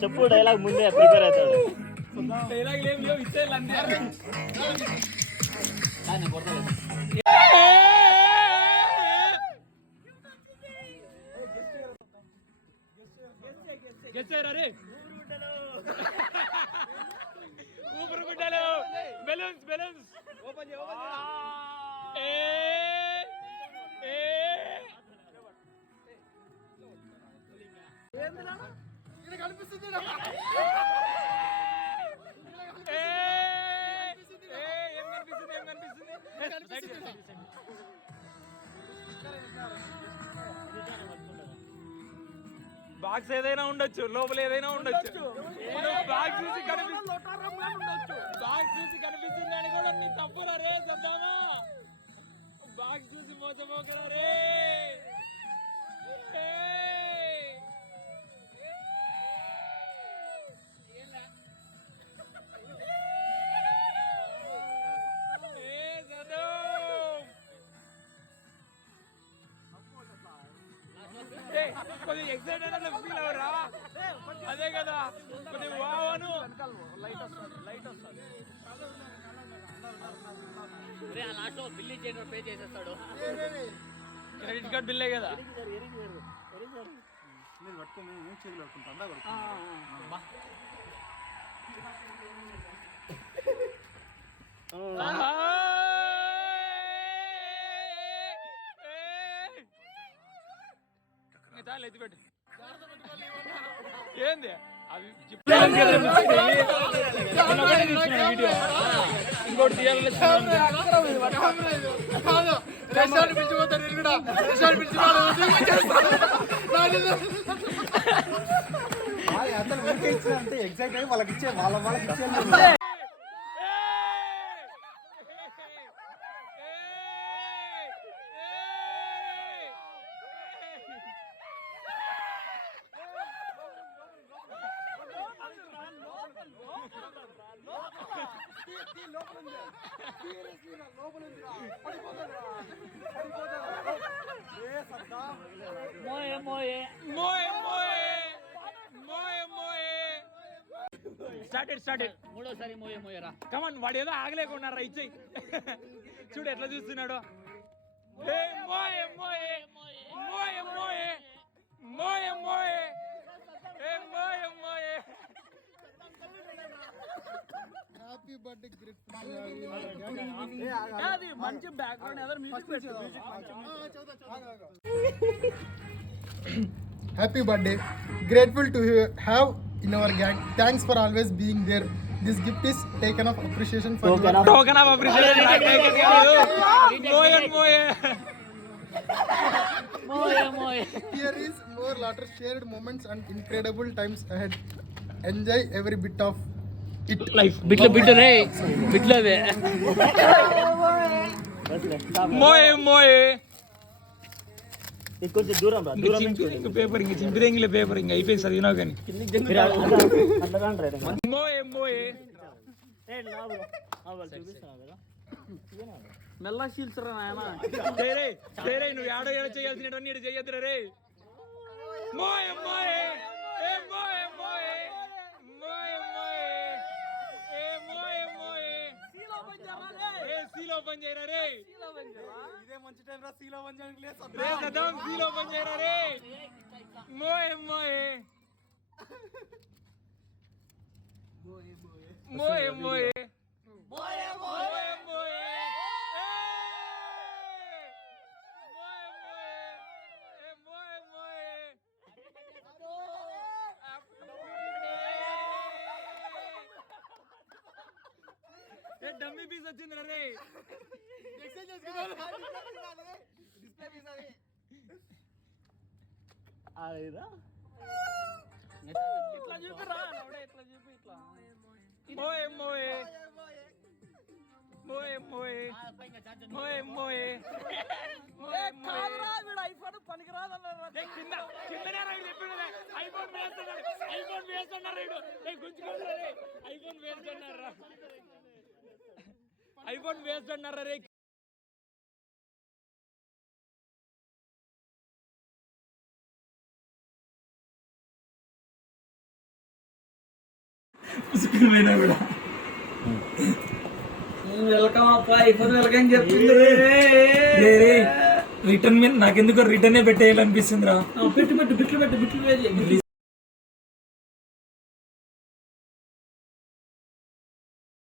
చెప్పు డైలాగ్ ముందే ప్రిపేర్ అవుతాడు. డైలాగ్ ఏం లేవు ఇచ్చే అరే ఊపిరి గుడ్డలు బెలూన్స్ బెలూన్స్ ఓపెన్ కనిపిస్తుంది బాక్స్ ఏదైనా ఉండొచ్చు, లోపల ఏదైనా ఉండొచ్చు. బాక్స్ చూసి కనిపిస్తుంది అని కూడా నీ తప్పురా రే చెప్తామా. బాక్స్ చూసి మోసపోకరా రే. కొద్దిగా ఎక్సైటెడ్ ఫీల్ అవరా, అదే కదా కొద్దిగా వావను. పే చేసేస్తాడు. క్రెడిట్ కార్డ్ బిల్లే కదా. ఎత్తిపెట్టు ఏంది అవి వీడియో ఇంకోటి తీయాలి. ఎగ్జాక్ట్ అయ్యి వాళ్ళకి ఇచ్చే వాళ్ళకి ఇచ్చే మూడోసారి మోయే మోయరా. కమాన్, వాడు ఏదో ఆగలేకున్నారా, ఇచ్చేయి. చూడు ఎట్లా చూస్తున్నాడు. మంచి happy birthday, grateful to have in our gang. Thanks for always being there. This gift is taken of appreciation for token of appreciation. Here is more laughter, shared moments and incredible times ahead. Enjoy every bit of it. Life bitle ave moye కొంచెం దూరం paper ఇంక చింపిరేంగిలే paper ఇంక అయిపోయింది చదివినావు కానీ. మెల్ల శీల్చరా నాయన. నువ్వు ఏడో ఏడో చేయాల్సినవన్నీ ఇటు చెయ్యొద్దురా రే. మోయే మోయే సీలో పని చేయరా రే. ఇదే మంచి టైం రా సీలో పని చేయడానికి లేదు. సీలో పని చేయరా రే. మోయే మోయే మోయే మోయే డమ్మీ పీస్ వచ్చింది రే. ఇట్లా చూపిరా, ఇట్లా చూపి ఇట్లా. మోయే మోయే మోయే మోయే మోయే మోయే ఐఫోన్ పనికిరాదన్నారు. ఐఫోన్ వేస్తున్నారు, ఐఫోన్ వేస్తున్నారు, ఐఫోన్ వేస్తున్నారా, ఐఫోన్ వేస్తున్నారా రే. పుసుకుపోయినా కూడా వెల్కమ్ అప్ప ఐఫోన్ వెల్కమ్ చెప్తుంది రిటర్న్ మీద నాకెందుకో రిటర్నే పెట్టేయాలనిపిస్తుంది రా. పెట్టు బిట్లు